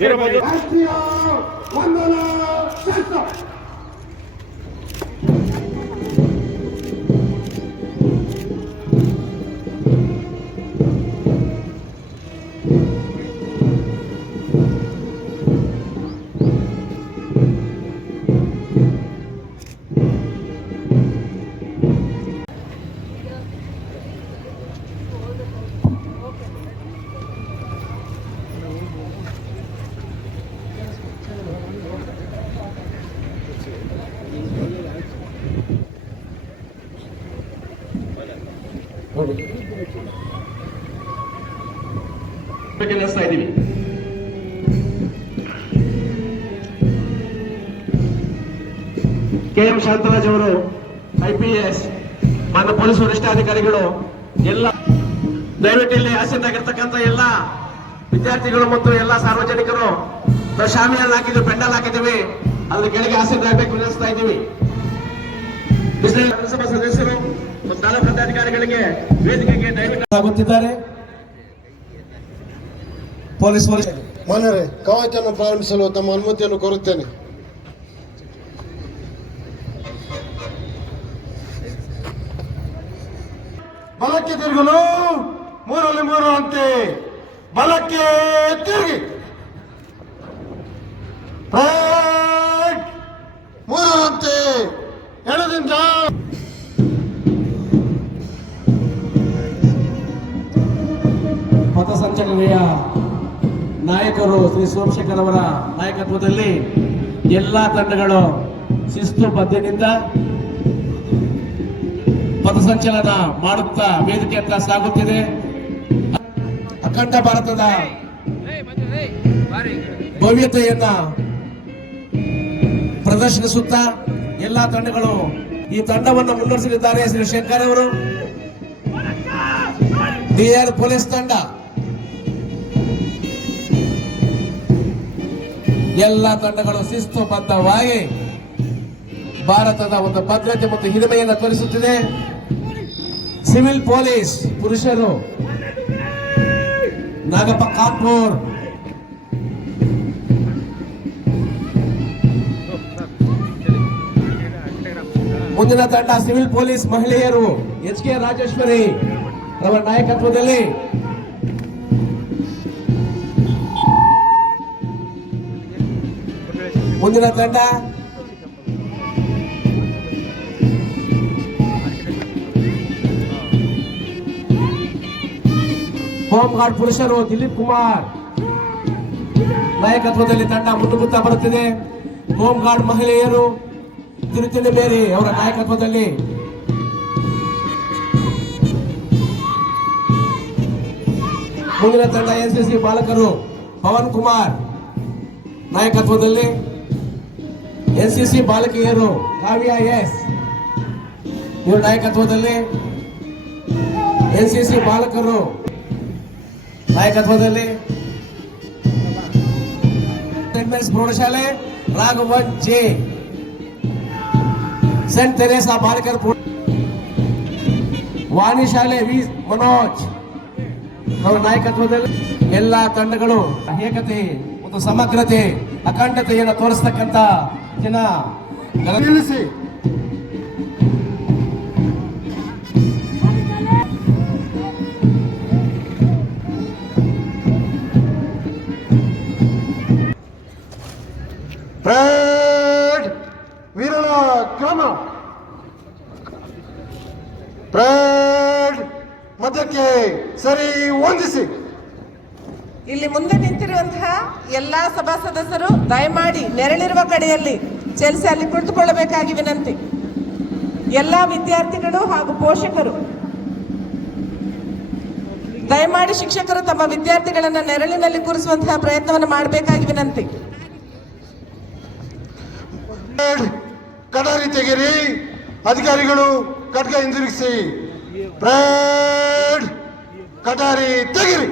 Sir ಈ ಕಡೆ K M Shantaraj ಅವರು ಐ ಪಿ ಎಸ್ ಮಾನ್ಯ ಪೊಲೀಸ್ ವರಿಷ್ಠಾಧಿಕಾರಿಗಳು ಎಲ್ಲ ದಯವಿಟ್ಟು ಇಲ್ಲಿ ಹಾಸನದಾಗಿರ್ತಕ್ಕಂಥ ಎಲ್ಲ ವಿದ್ಯಾರ್ಥಿಗಳು ಮತ್ತು ಎಲ್ಲ ಸಾರ್ವಜನಿಕರು ನಾವು ಹಾಕಿದ್ರು ಹಾಕಿದ್ವಿ ಪೆಂಡಲ್ ಹಾಕಿದ್ದೀವಿ ಅದ್ರ ಕೆಳಗೆ ಹಾಸನದಾಗಬೇಕು ವಿನಿಸ್ತಾ ಇದ್ದೀವಿ. ನಗರಸಭಾ ಸದಸ್ಯರು ಮತ್ತು ತಾಲೂಕು ಪದಾಧಿಕಾರಿಗಳಿಗೆ ವೇದಿಕೆಗೆ ದಯವಿಟ್ಟು ಆಗುತ್ತಿದ್ದಾರೆ ಪೊಲೀಸ್ ವರಿಷ್ಠ ಮಾನ್ಯರೇ ಕವಾಯತನ್ನು ಪ್ರಾರಂಭಿಸಲು ತಮ್ಮ ಅನುಮತಿಯನ್ನು ಕೋರುತ್ತೇನೆ. ಬಲಕ್ಕೆ ತಿರುಗಲು ಮೂರಲ್ಲಿ ಮೂರು ಅಂತೆ. ಬಲಕ್ಕೆ ತಿರುಗಿ. ಮೂರು ಅಂತೆ. ಎಡದಿಂದ ಪಥಸಂಚಲನೆಯ ನಾಯಕರು ಶ್ರೀ ಸೋಮಶೇಖರ್ ಅವರ ನಾಯಕತ್ವದಲ್ಲಿ ಎಲ್ಲಾ ತಂಡಗಳು ಶಿಸ್ತು ಬದ್ಧನಿಂದ ಪಥಸಂಚಲನ ಮಾಡುತ್ತಾ ವೇದಿಕೆ ಹತ್ರ ಸಾಗುತ್ತಿದೆ. ಅಖಂಡ ಭಾರತದ ಭವ್ಯತೆಯನ್ನ ಪ್ರದರ್ಶಿಸುತ್ತಾ ಎಲ್ಲಾ ತಂಡಗಳು ಈ ತಂಡವನ್ನು ಮುನ್ನಡೆಸಲಿದ್ದಾರೆ ಶ್ರೀ ಶಂಕರ್ ಅವರು. ಡಿಆರ್ ಪೊಲೀಸ್ ತಂಡ. ಎಲ್ಲ ತಂಡಗಳು ಶಿಸ್ತುಬದ್ಧವಾಗಿ ಭಾರತದ ಒಂದು ಭದ್ರತೆ ಮತ್ತು ಹಿರಿಮೆಯನ್ನು ತೋರಿಸುತ್ತಿದೆ. ಸಿವಿಲ್ ಪೊಲೀಸ್ ಪುರುಷರು. ನಾಗಪ್ಪ ಕಾಪೂರ್. ಮುಂದಿನ ತಂಡ ಸಿವಿಲ್ ಪೊಲೀಸ್ ಮಹಿಳೆಯರು ಎಚ್ ಕೆ ರಾಜೇಶ್ವರಿ ಅವರ ನಾಯಕತ್ವದಲ್ಲಿ. ಮುಂದಿನ ತಂಡ ಹೋಮ್ ಗಾರ್ಡ್ ಪುರುಷರು, ದಿಲೀಪ್ ಕುಮಾರ್. ನಾಯಕತ್ವದಲ್ಲಿ ತಂಡ ಮುನ್ನುಗ್ಗುತ್ತಾ ಬರುತ್ತಿದೆ. ಹೋಮ್ ಗಾರ್ಡ್ ಮಹಿಳೆಯರು ತಿರುತಿನ ಬೇರೆ ಅವರ ನಾಯಕತ್ವದಲ್ಲಿ. ಮುಂದಿನ ತಂಡ ಎನ್ಸಿಸಿ ಬಾಲಕರು, ಪವನ್ ಕುಮಾರ್. ನಾಯಕತ್ವದಲ್ಲಿ ಎನ್ಸಿಸಿ ಬಾಲಕಿಯರು, ಕಾವ್ಯ ಎಸ್. ಇವರ ನಾಯಕತ್ವದಲ್ಲಿ ಎನ್ಸಿಸಿ ಬಾಲಕರು ನಾಯಕತ್ವದಲ್ಲಿ ಪ್ರೌಢಶಾಲೆ ರಾಘವನ್ ಜೆ. ಸೆಂಟ್ ತೆರೇಸಾ ಬಾಲಕರ ವಾಣಿ ಶಾಲೆ ವಿ. ಮನೋಜ್. ಅವರ ನಾಯಕತ್ವದಲ್ಲಿ ಎಲ್ಲ ತಂಡಗಳು ಏಕತೆ ಮತ್ತು ಸಮಗ್ರತೆ, ಅಖಂಡತೆಯನ್ನು ತೋರಿಸ್ತಕ್ಕಂತ ಜನ. ವೀರನ ಕ್ರಮ. ಮಧ್ಯಕ್ಕೆ ಸರಿ ಹೊಂದಿಸಿ ಇಲ್ಲಿ ಮುಂದೆ ನಿಂತಿರುವಂತಹ ಎಲ್ಲಾ ಸಭಾ ಸದಸ್ಯರು ದಯಮಾಡಿ ನೆರಳಿರುವ ಕಡೆಯಲ್ಲಿ ಚಲಿಸಿ ಅಲ್ಲಿ ಕುಳಿತುಕೊಳ್ಳಬೇಕಾಗಿ ವಿನಂತಿ. ಎಲ್ಲಾ ವಿದ್ಯಾರ್ಥಿಗಳು ಹಾಗೂ ಪೋಷಕರು. ದಯಮಾಡಿ ಶಿಕ್ಷಕರು ತಮ್ಮ ವಿದ್ಯಾರ್ಥಿಗಳನ್ನ ನೆರಳಿನಲ್ಲಿ ಕೂರಿಸುವಂತಹ ಪ್ರಯತ್ನವನ್ನು ಮಾಡಬೇಕಾಗಿ ವಿನಂತಿ. ಕಡಾರಿ ತೆಗಿರಿ ಅಧಿಕಾರಿಗಳು ಖಡ್ಗ ಹಿಂದಿರುಗಿಸಿ. ಬ್ರೇಡ್! ಕಟಾರಿ ತೆಗಿರಿ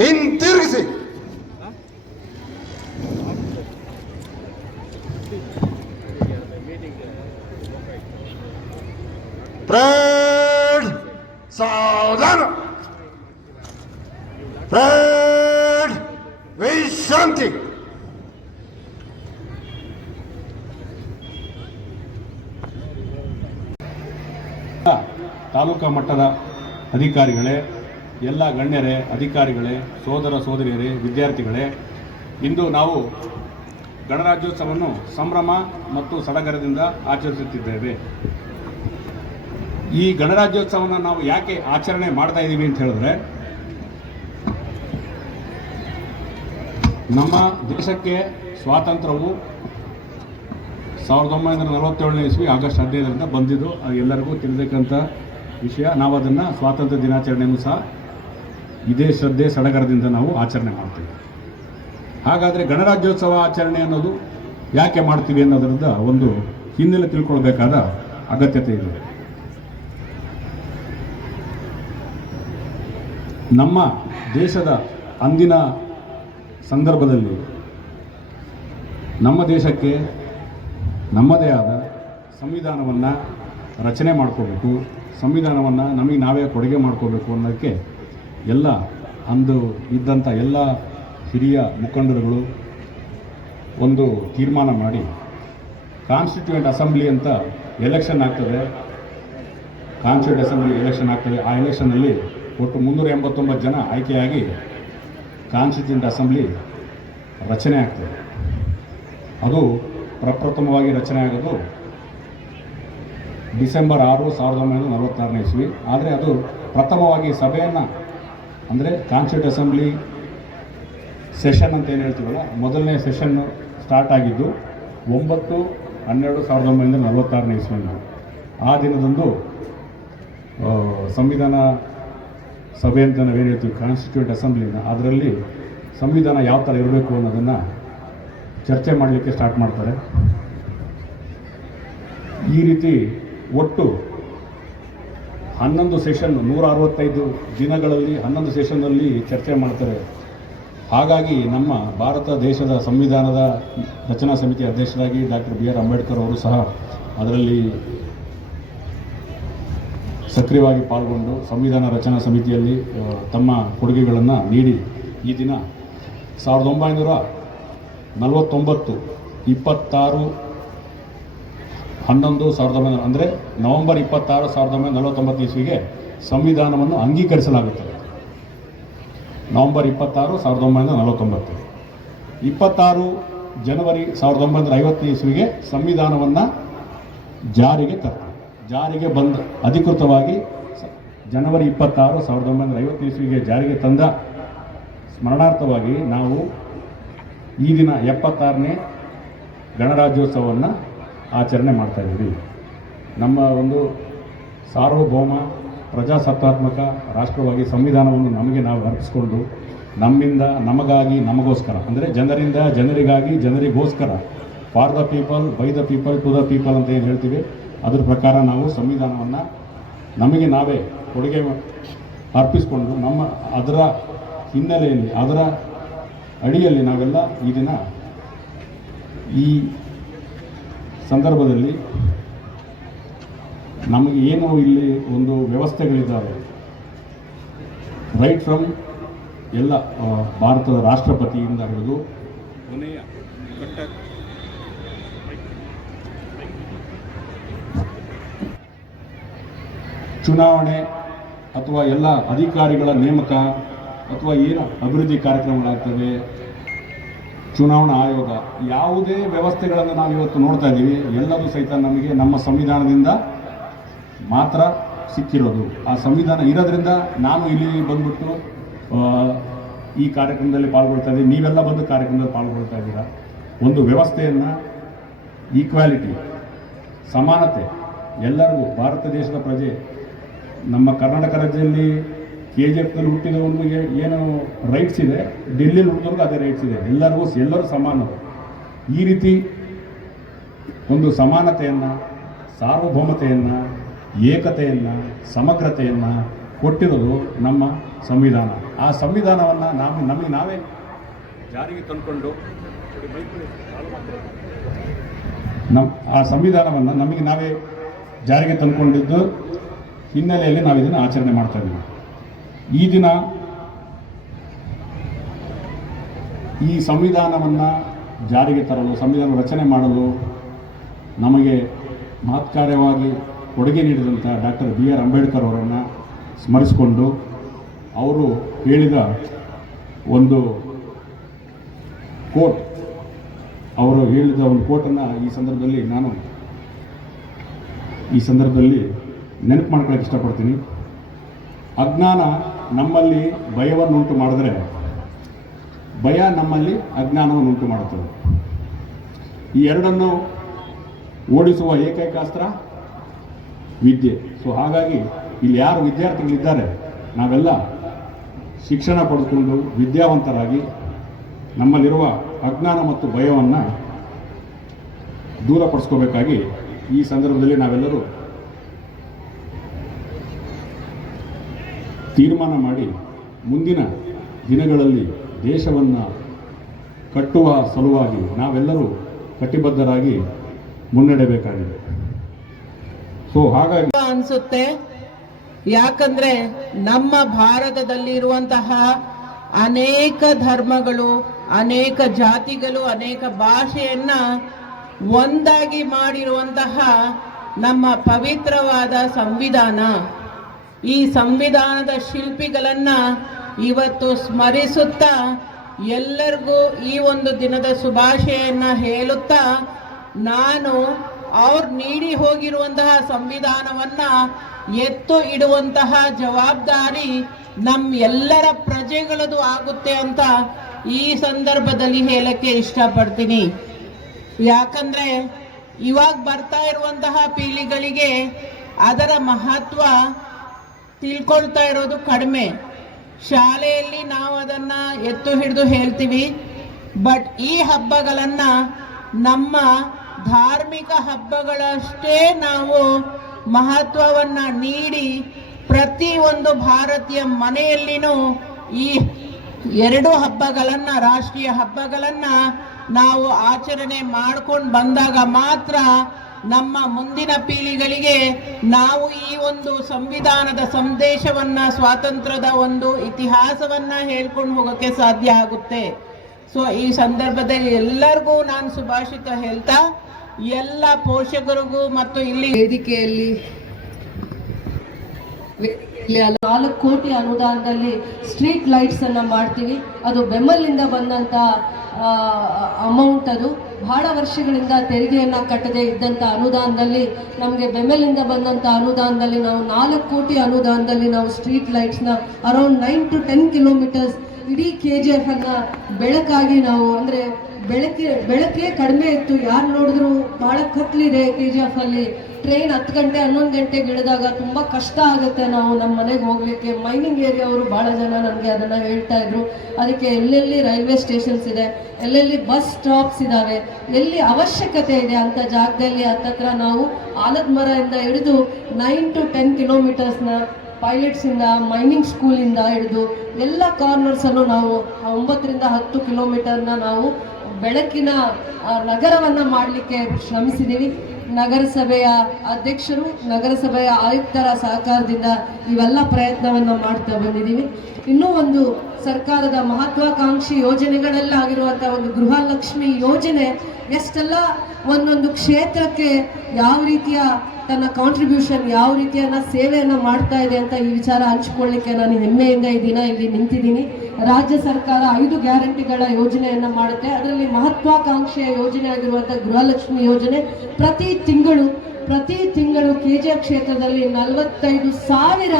ಹಿಂತಿರುಗಿಸಿ ಬ್ರೇಡ್ ಸಾವಧಾನ ಬ್ರೇಡ್ ವಿಶ್ರಾಂತಿ ತಾಲೂಕಾ ಮಟ್ಟದ ಅಧಿಕಾರಿಗಳೇ, ಎಲ್ಲ ಗಣ್ಯರೇ, ಅಧಿಕಾರಿಗಳೇ, ಸೋದರ ಸೋದರಿಯರೇ, ವಿದ್ಯಾರ್ಥಿಗಳೇ, ಇಂದು ನಾವು ಗಣರಾಜ್ಯೋತ್ಸವವನ್ನು ಸಂಭ್ರಮ ಮತ್ತು ಸಡಗರದಿಂದ ಆಚರಿಸುತ್ತಿದ್ದೇವೆ. ಈ ಗಣರಾಜ್ಯೋತ್ಸವವನ್ನು ನಾವು ಯಾಕೆ ಆಚರಣೆ ಮಾಡ್ತಾ ಇದ್ದೀವಿ ಅಂತ ಹೇಳಿದ್ರೆ, ನಮ್ಮ ದೇಶಕ್ಕೆ ಸ್ವಾತಂತ್ರ್ಯವು ಸಾವಿರದ ಒಂಬೈನೂರ ನಲವತ್ತೇಳನೇ ಇಸ್ವಿ ಆಗಸ್ಟ್ ಹದಿನೈದರಿಂದ ಬಂದಿದ್ದು ಎಲ್ಲರಿಗೂ ತಿಳಿದಕ್ಕಂಥ ವಿಷಯ. ನಾವು ಅದನ್ನು ಸ್ವಾತಂತ್ರ್ಯ ದಿನಾಚರಣೆಯನ್ನು ಸಹ ಇದೇ ಶ್ರದ್ಧೆ, ಸಡಗರದಿಂದ ನಾವು ಆಚರಣೆ ಮಾಡ್ತೀವಿ. ಹಾಗಾದರೆ ಗಣರಾಜ್ಯೋತ್ಸವ ಆಚರಣೆ ಅನ್ನೋದು ಯಾಕೆ ಮಾಡ್ತೀವಿ ಅನ್ನೋದರಿಂದ ಒಂದು ಹಿನ್ನೆಲೆ ತಿಳ್ಕೊಳ್ಬೇಕಾದ ಅಗತ್ಯತೆ ಇದೆ. ನಮ್ಮ ದೇಶದ ಅಂದಿನ ಸಂದರ್ಭದಲ್ಲಿ ನಮ್ಮ ದೇಶಕ್ಕೆ ನಮ್ಮದೇ ಆದ ಸಂವಿಧಾನವನ್ನು ರಚನೆ ಮಾಡ್ಕೋಬೇಕು. ಸಂವಿಧಾನವನ್ನು ನಮಗೆ ನಾವೇ ಕೊಡುಗೆ ಮಾಡ್ಕೋಬೇಕು ಅನ್ನೋದಕ್ಕೆ ಎಲ್ಲ ಅಂದು ಇದ್ದಂಥ ಎಲ್ಲ ಹಿರಿಯ ಮುಖಂಡರುಗಳು ಒಂದು ತೀರ್ಮಾನ ಮಾಡಿ ಕಾನ್ಸ್ಟಿಟ್ಯೂಯೆಂಟ್ ಅಸೆಂಬ್ಲಿ ಅಂತ ಎಲೆಕ್ಷನ್ ಆಗ್ತದೆ. ಕಾನ್ಸ್ಟಿಟ್ಯೂಟ್ ಅಸೆಂಬ್ಲಿ ಎಲೆಕ್ಷನ್ ಆಗ್ತದೆ. ಆ ಎಲೆಕ್ಷನಲ್ಲಿ ಒಟ್ಟು ಮುನ್ನೂರ ಎಂಬತ್ತೊಂಬತ್ತು ಜನ ಆಯ್ಕೆಯಾಗಿ ಕಾನ್ಸ್ಟಿಟ್ಯೂಂಟ್ ಅಸೆಂಬ್ಲಿ ರಚನೆ ಆಗ್ತದೆ. ಅದು ಪ್ರಪ್ರಥಮವಾಗಿ ರಚನೆ ಆಗೋದು ಡಿಸೆಂಬರ್ ಆರು ಸಾವಿರದ ಒಂಬೈನೂರ ನಲವತ್ತಾರನೇ ಇಸ್ವಿ. ಆದರೆ ಅದು ಪ್ರಥಮವಾಗಿ ಸಭೆಯನ್ನು ಅಂದರೆ ಕಾನ್ಸ್ಟಿಟ್ಯೂಟ್ ಅಸೆಂಬ್ಲಿ ಸೆಷನ್ ಅಂತ ಏನು ಹೇಳ್ತೀವಲ್ಲ, ಮೊದಲನೇ ಸೆಷನ್ನು ಸ್ಟಾರ್ಟ್ ಆಗಿದ್ದು ಒಂಬತ್ತು ಹನ್ನೆರಡು ಸಾವಿರದ ಒಂಬೈನೂರ ನಲವತ್ತಾರನೇ ಇಸ್ವಿಯಿಂದ. ಆ ದಿನದಂದು ಸಂವಿಧಾನ ಸಭೆ ಅಂತ ಏನು ಹೇಳ್ತೀವಿ, ಕಾನ್ಸ್ಟಿಟ್ಯೂಟ್ ಅಸೆಂಬ್ಲಿನ. ಅದರಲ್ಲಿ ಸಂವಿಧಾನ ಯಾವ ಥರ ಇರಬೇಕು ಅನ್ನೋದನ್ನು ಚರ್ಚೆ ಮಾಡಲಿಕ್ಕೆ ಸ್ಟಾರ್ಟ್ ಮಾಡ್ತಾರೆ. ಈ ರೀತಿ ಒಟ್ಟು ಹನ್ನೊಂದು ಸೆಷನ್ ನೂರ ಅರವತ್ತೈದು ದಿನಗಳಲ್ಲಿ ಹನ್ನೊಂದು ಸೆಷನ್ನಲ್ಲಿ ಚರ್ಚೆ ಮಾಡ್ತಾರೆ. ಹಾಗಾಗಿ ನಮ್ಮ ಭಾರತ ದೇಶದ ಸಂವಿಧಾನದ ರಚನಾ ಸಮಿತಿ ಅಧ್ಯಕ್ಷರಾಗಿ ಡಾಕ್ಟರ್ ಬಿ ಆರ್ ಅಂಬೇಡ್ಕರ್ ಅವರು ಸಹ ಅದರಲ್ಲಿ ಸಕ್ರಿಯವಾಗಿ ಪಾಲ್ಗೊಂಡು ಸಂವಿಧಾನ ರಚನಾ ಸಮಿತಿಯಲ್ಲಿ ತಮ್ಮ ಕೊಡುಗೆಗಳನ್ನು ನೀಡಿ ಈ ದಿನ ಸಾವಿರದ ಒಂಬೈನೂರ ನಲವತ್ತೊಂಬತ್ತು, ಇಪ್ಪತ್ತಾರು ಹನ್ನೊಂದು ಸಾವಿರದ ಒಂಬೈನೂರ ಅಂದರೆ ನವಂಬರ್ ಇಪ್ಪತ್ತಾರು ಸಾವಿರದ ಒಂಬೈನೂರ ನಲವತ್ತೊಂಬತ್ತು ಇಸ್ವಿಗೆ ಸಂವಿಧಾನವನ್ನು ಅಂಗೀಕರಿಸಲಾಗುತ್ತದೆ ನವಂಬರ್ ಇಪ್ಪತ್ತಾರು ಸಾವಿರದ ಒಂಬೈನೂರ ನಲವತ್ತೊಂಬತ್ತು. ಇಪ್ಪತ್ತಾರು ಜನವರಿ ಸಾವಿರದ ಒಂಬೈನೂರ ಐವತ್ತು ಇಸ್ವಿಗೆ ಸಂವಿಧಾನವನ್ನು ಜಾರಿಗೆ ತರ್ತಾರೆ ಜಾರಿಗೆ ಬಂದ ಅಧಿಕೃತವಾಗಿ ಜನವರಿ ಇಪ್ಪತ್ತಾರು ಸಾವಿರದ ಒಂಬೈನೂರ ಐವತ್ತು ಇಸ್ವಿಗೆ ಜಾರಿಗೆ ತಂದ ಸ್ಮರಣಾರ್ಥವಾಗಿ ನಾವು ಈ ದಿನ ಎಪ್ಪತ್ತಾರನೇ ಗಣರಾಜ್ಯೋತ್ಸವವನ್ನು ಆಚರಣೆ ಮಾಡ್ತಾ ಇದ್ದೀವಿ. ನಮ್ಮ ಒಂದು ಸಾರ್ವಭೌಮ, ಪ್ರಜಾಸತ್ತಾತ್ಮಕ, ರಾಷ್ಟ್ರವಾಗಿ ಸಂವಿಧಾನವನ್ನು ನಮಗೆ ನಾವು ಅರ್ಪಿಸ್ಕೊಂಡು ನಮ್ಮಿಂದ ನಮಗಾಗಿ, ನಮಗೋಸ್ಕರ, ಅಂದರೆ ಜನರಿಂದ ಜನರಿಗಾಗಿ, ಜನರಿಗೋಸ್ಕರ for the people by the people to the people ಅಂತ ಏನು ಹೇಳ್ತೀವಿ, ಅದ್ರ ಪ್ರಕಾರ ನಾವು ಸಂವಿಧಾನವನ್ನು ನಮಗೆ ನಾವೇ ಕೊಡುಗೆ ಅರ್ಪಿಸ್ಕೊಂಡು ನಮ್ಮ ಅದರ ಹಿನ್ನೆಲೆಯಲ್ಲಿ, ಅದರ ಅಡಿಯಲ್ಲಿ ನಾವೆಲ್ಲ ಈ ದಿನ ಈ ಸಂದರ್ಭದಲ್ಲಿ ನಮಗೆ ಏನು ಇಲ್ಲಿ ಒಂದು ವ್ಯವಸ್ಥೆಗಳಿದ್ದಾವೆ. ರೈಟ್ ಫ್ರಮ್ ಎಲ್ಲ ಭಾರತದ ರಾಷ್ಟ್ರಪತಿಯಿಂದ ಹಿಡಿದು ಕೊನೆಯ ಚುನಾವಣೆ ಅಥವಾ ಎಲ್ಲ ಅಧಿಕಾರಿಗಳ ನೇಮಕ ಅಥವಾ ಏನು ಅಭಿವೃದ್ಧಿ ಕಾರ್ಯಕ್ರಮಗಳಾಗ್ತವೆ ಚುನಾವಣಾ ಆಯೋಗ ಯಾವುದೇ ವ್ಯವಸ್ಥೆಗಳನ್ನು ನಾವು ಇವತ್ತು ನೋಡ್ತಾ ಇದ್ದೀವಿ. ಎಲ್ಲರೂ ಸಹಿತ ನಮಗೆ ನಮ್ಮ ಸಂವಿಧಾನದಿಂದ ಮಾತ್ರ ಸಿಕ್ಕಿರೋದು. ಆ ಸಂವಿಧಾನ ಇರೋದ್ರಿಂದ ನಾನು ಇಲ್ಲಿ ಬಂದ್ಬಿಟ್ಟು ಈ ಕಾರ್ಯಕ್ರಮದಲ್ಲಿ ಪಾಲ್ಗೊಳ್ತಾ ಇದ್ದೀನಿ. ನೀವೆಲ್ಲ ಬಂದು ಕಾರ್ಯಕ್ರಮದಲ್ಲಿ ಪಾಲ್ಗೊಳ್ತಾ ಇದ್ದೀರಾ? ಒಂದು ವ್ಯವಸ್ಥೆಯನ್ನು ಈಕ್ವಾಲಿಟಿ ಸಮಾನತೆ, ಎಲ್ಲರಿಗೂ, ಭಾರತ ದೇಶದ ಪ್ರಜೆ, ನಮ್ಮ ಕರ್ನಾಟಕ ರಾಜ್ಯದಲ್ಲಿ ಕೆ ಜಿ ಎಫ್ನಲ್ಲಿ ಏನು ರೈಟ್ಸ್ ಇದೆ ಡೆಲ್ಲಿಲಿ ಹುಟ್ಟಿದವ್ರಿಗೆ ಅದೇ ರೈಟ್ಸ್ ಇದೆ. ಎಲ್ಲರಿಗೂ ಎಲ್ಲರೂ ಸಮಾನರು. ಈ ರೀತಿ ಒಂದು ಸಮಾನತೆಯನ್ನು, ಸಾರ್ವಭೌಮತೆಯನ್ನು, ಏಕತೆಯನ್ನು, ಸಮಗ್ರತೆಯನ್ನು ಕೊಟ್ಟಿರೋದು ನಮ್ಮ ಸಂವಿಧಾನ. ಆ ಸಂವಿಧಾನವನ್ನು ನಾವು, ನಮಗೆ ನಾವೇ ಜಾರಿಗೆ ತಂದುಕೊಂಡು ನಮ್ಮ ಆ ಸಂವಿಧಾನವನ್ನು ನಮಗೆ ನಾವೇ ಜಾರಿಗೆ ತಂದುಕೊಂಡಿದ್ದು ಹಿನ್ನೆಲೆಯಲ್ಲಿ ನಾವು ಇದನ್ನು ಆಚರಣೆ ಮಾಡ್ತಾ ಇದ್ದೀವಿ. ಈ ದಿನ ಈ ಸಂವಿಧಾನವನ್ನು ಜಾರಿಗೆ ತರಲು, ಸಂವಿಧಾನ ರಚನೆ ಮಾಡಲು ನಮಗೆ ಮಹತ್ಕಾರ್ಯವಾಗಿ ಕೊಡುಗೆ ನೀಡಿದಂಥ ಡಾಕ್ಟರ್ ಬಿ ಆರ್ ಅಂಬೇಡ್ಕರ್ ಅವರನ್ನು ಸ್ಮರಿಸಿಕೊಂಡು ಅವರು ಹೇಳಿದ ಒಂದು ಕೋಟ್, ಅವರು ಹೇಳಿದ ಒಂದು ಕೋಟನ್ನು ಈ ಸಂದರ್ಭದಲ್ಲಿ ನಾನು ಈ ಸಂದರ್ಭದಲ್ಲಿ ನೆನಪು ಮಾಡ್ಕೊಳ್ಳೋಕೆ ಇಷ್ಟಪಡ್ತೀನಿ. ಅಜ್ಞಾನ ನಮ್ಮಲ್ಲಿ ಭಯವನ್ನುಂಟು ಮಾಡಿದ್ರೆ ಭಯ ನಮ್ಮಲ್ಲಿ ಅಜ್ಞಾನವನ್ನು ಉಂಟು ಮಾಡುತ್ತದೆ. ಈ ಎರಡನ್ನು ಓಡಿಸುವ ಏಕೈಕ ಅಸ್ತ್ರ ವಿದ್ಯೆ. ಸೊ ಹಾಗಾಗಿ ಇಲ್ಲಿ ಯಾರು ವಿದ್ಯಾರ್ಥಿಗಳಿದ್ದಾರೆ, ನಾವೆಲ್ಲ ಶಿಕ್ಷಣ ಪಡೆದುಕೊಂಡು ವಿದ್ಯಾವಂತರಾಗಿ ನಮ್ಮಲ್ಲಿರುವ ಅಜ್ಞಾನ ಮತ್ತು ಭಯವನ್ನು ದೂರಪಡಿಸ್ಕೋಬೇಕಾಗಿ ಈ ಸಂದರ್ಭದಲ್ಲಿ ನಾವೆಲ್ಲರೂ ತೀರ್ಮಾನ ಮಾಡಿ ಮುಂದಿನ ದಿನಗಳಲ್ಲಿ ದೇಶವನ್ನು ಕಟ್ಟುವ ಸಲುವಾಗಿ ನಾವೆಲ್ಲರೂ ಕಟಿಬದ್ಧರಾಗಿ ಮುನ್ನಡೆಯಬೇಕಾಗಿದೆ ಸೊ ಹಾಗಾಗಿ ಅನಿಸುತ್ತೆ. ಯಾಕಂದ್ರೆ ನಮ್ಮ ಭಾರತದಲ್ಲಿ ಇರುವಂತಹ ಅನೇಕ ಧರ್ಮಗಳು, ಅನೇಕ ಜಾತಿಗಳು, ಅನೇಕ ಭಾಷೆಯನ್ನ ಒಂದಾಗಿ ಮಾಡಿರುವಂತಹ ನಮ್ಮ ಪವಿತ್ರವಾದ ಸಂವಿಧಾನ. ಈ ಸಂವಿಧಾನದ ಶಿಲ್ಪಿಗಳನ್ನ ಇವತ್ತು ಸ್ಮರಿಸುತ್ತಾ ಎಲ್ಲರಿಗೂ ಈ ಒಂದು ದಿನದ ಶುಭಾಶಯನ್ನ ಹೇಳುತ್ತಾ ನಾನು ಅವ್ರು ನೀಡಿ ಹೋಗಿರುವಂತಹ ಸಂವಿಧಾನವನ್ನ ಎತ್ತು ಇಡುವಂತಹ ಜವಾಬ್ದಾರಿ ನಮ್ ಎಲ್ಲರ ಪ್ರಜೆಗಳದು ಆಗುತ್ತೆ ಅಂತ ಈ ಸಂದರ್ಭದಲ್ಲಿ ಹೇಳಕ್ಕೆ ಇಷ್ಟಪಡ್ತೀನಿ. ಯಾಕಂದ್ರೆ ಇವಾಗ ಬರ್ತಾ ಇರುವಂತಹ ಪೀಳಿಗಳಿಗೆ ಅದರ ಮಹತ್ವ ತಿಳ್ಕೊಳ್ತಾ ಇರೋದು ಕಡಿಮೆ. ಶಾಲೆಯಲ್ಲಿ ನಾವು ಅದನ್ನ ಎತ್ತು ಹಿಡಿದು ಹೇಳ್ತೀವಿ. ಬಟ್ ಈ ಹಬ್ಬಗಳನ್ನ ನಮ್ಮ ಧಾರ್ಮಿಕ ಹಬ್ಬಗಳಷ್ಟೇ ನಾವು ಮಹತ್ವವನ್ನ ನೀಡಿ ಪ್ರತಿ ಒಂದು ಭಾರತೀಯ ಮನೆಯಲ್ಲಿನೂ ಈ ಎರಡು ಹಬ್ಬಗಳನ್ನ, ರಾಷ್ಟ್ರೀಯ ಹಬ್ಬಗಳನ್ನ ನಾವು ಆಚರಣೆ ಮಾಡ್ಕೊಂಡು ಬಂದಾಗ ಮಾತ್ರ ನಮ್ಮ ಮುಂದಿನ ಪೀಳಿಗಳಿಗೆ ನಾವು ಈ ಒಂದು ಸಂವಿಧಾನದ ಸಂದೇಶವನ್ನ, ಸ್ವಾತಂತ್ರ್ಯದ ಒಂದು ಇತಿಹಾಸವನ್ನ ಹೇಳ್ಕೊಂಡು ಹೋಗೋಕೆ ಸಾಧ್ಯ ಆಗುತ್ತೆ. ಸೊ ಈ ಸಂದರ್ಭದಲ್ಲಿ ಎಲ್ಲರಿಗೂ ನಾನು ಸುಭಾಷಿತ ಹೇಳ್ತಾ, ಎಲ್ಲ ಪೋಷಕರಿಗೂ ಮತ್ತು ಇಲ್ಲಿ ವೇದಿಕೆಯಲ್ಲಿ ವೇದಿಕೆಯಲ್ಲಿ ನಾಲ್ಕು ಕೋಟಿ ಅನುದಾನದಲ್ಲಿ ಸ್ಟ್ರೀಟ್ ಲೈಟ್ಸ್ ಅನ್ನ ಮಾಡ್ತೀವಿ. ಅದು ಬೆಮ್ಮಲ್ಲಿಂದ ಬಂದಂತ ಅಮೌಂಟ್ ಅದು. ಬಹಳ ವರ್ಷಗಳಿಂದ ತೆರಿಗೆಯನ್ನ ಕಟ್ಟದೆ ಇದ್ದಂತ ಅನುದಾನದಲ್ಲಿ, ನಮಗೆ ಬೆಂಬಲಿಂದ ಬಂದಂತ ಅನುದಾನದಲ್ಲಿ ನಾವು ನಾಲ್ಕು ಕೋಟಿ ಅನುದಾನದಲ್ಲಿ ನಾವು street ಲೈಟ್ಸ್ನ around nine to ten kilometers ಇಡೀ ಕೆ ಜಿ ಎಫ್ ಅನ್ನ ಬೆಳಕಾಗಿ ನಾವು, ಅಂದ್ರೆ ಬೆಳಕೆ ಬೆಳಕೆ ಕಡಿಮೆ ಇತ್ತು. ಯಾರು ನೋಡಿದ್ರು ಬಹಳ ಕತ್ಲಿದೆ ಕೆ ಜಿ ಎಫ್ ಅಲ್ಲಿ. ಟ್ರೈನ್ ಹತ್ತು ಗಂಟೆ, ಹನ್ನೊಂದು ಗಂಟೆಗೆ ಇಳಿದಾಗ ತುಂಬ ಕಷ್ಟ ಆಗುತ್ತೆ. ನಾವು ನಮ್ಮ ಮನೆಗೆ ಹೋಗ್ಲಿಕ್ಕೆ ಮೈನಿಂಗ್ ಏರಿಯಾ ಅವರು ಬಹಳ ಜನ ನನಗೆ ಅದನ್ನ ಹೇಳ್ತಾ ಇದ್ರು. ಅದಕ್ಕೆ ಎಲ್ಲೆಲ್ಲಿ ರೈಲ್ವೆ ಸ್ಟೇಷನ್ಸ್ ಇದೆ, ಎಲ್ಲೆಲ್ಲಿ ಬಸ್ ಸ್ಟಾಪ್ಸ್ ಇದಾವೆ, ಎಲ್ಲಿ ಅವಶ್ಯಕತೆ ಇದೆ ಅಂತ ಜಾಗದಲ್ಲಿ ಹತ್ತತ್ರ ನಾವು ಆಲದ ಮರದಿಂದ ಹಿಡಿದು ನೈನ್ ಟು ಟೆನ್ ಕಿಲೋಮೀಟರ್ಸ್ನ ಪೈಲಟ್ಸಿಂದ ಮೈನಿಂಗ್ ಸ್ಕೂಲಿಂದ ಹಿಡಿದು ಎಲ್ಲ ಕಾರ್ನರ್ಸನ್ನು ನಾವು ಒಂಬತ್ತರಿಂದ ಹತ್ತು ಕಿಲೋಮೀಟರ್ನ ನಾವು ಬೆಳಕಿನ ನಗರವನ್ನು ಮಾಡಲಿಕ್ಕೆ ಶ್ರಮಿಸಿದ್ದೀವಿ ನಗರಸಭೆಯ ಅಧ್ಯಕ್ಷರು, ನಗರಸಭೆಯ ಆಯುಕ್ತರ ಸಹಕಾರದಿಂದ ಇವೆಲ್ಲ ಪ್ರಯತ್ನವನ್ನು ಮಾಡ್ತಾ ಬಂದಿದ್ದೀವಿ ಇನ್ನೂ ಒಂದು ಸರ್ಕಾರದ ಮಹತ್ವಾಕಾಂಕ್ಷಿ ಯೋಜನೆಗಳೆಲ್ಲ ಆಗಿರುವಂತಹ ಒಂದು ಗೃಹಲಕ್ಷ್ಮಿ ಯೋಜನೆ, ಎಷ್ಟೆಲ್ಲ ಒಂದೊಂದು ಕ್ಷೇತ್ರಕ್ಕೆ ಯಾವ ರೀತಿಯ ತನ್ನ ಕಾಂಟ್ರಿಬ್ಯೂಷನ್ ಯಾವ ರೀತಿಯನ್ನ ಸೇವೆಯನ್ನ ಮಾಡ್ತಾ ಇದೆ ಅಂತ ಈ ವಿಚಾರ ಹಂಚಿಕೊಳ್ಳಿಕ್ಕೆ ನಾನು ಹೆಮ್ಮೆಯಿಂದ ಈ ದಿನ ಇಲ್ಲಿ ನಿಂತಿದ್ದೀನಿ. ರಾಜ್ಯ ಸರ್ಕಾರ ಐದು ಗ್ಯಾರಂಟಿಗಳ ಯೋಜನೆಯನ್ನ ಮಾಡುತ್ತೆ. ಅದರಲ್ಲಿ ಮಹತ್ವಾಕಾಂಕ್ಷೆಯ ಯೋಜನೆ ಆಗಿರುವಂತಹ ಗೃಹಲಕ್ಷ್ಮಿ ಯೋಜನೆ ಪ್ರತಿ ತಿಂಗಳು ಪ್ರತಿ ತಿಂಗಳು ಕೆಜಿಎಫ್ ಕ್ಷೇತ್ರದಲ್ಲಿ ನಲವತ್ತೈದು ಸಾವಿರ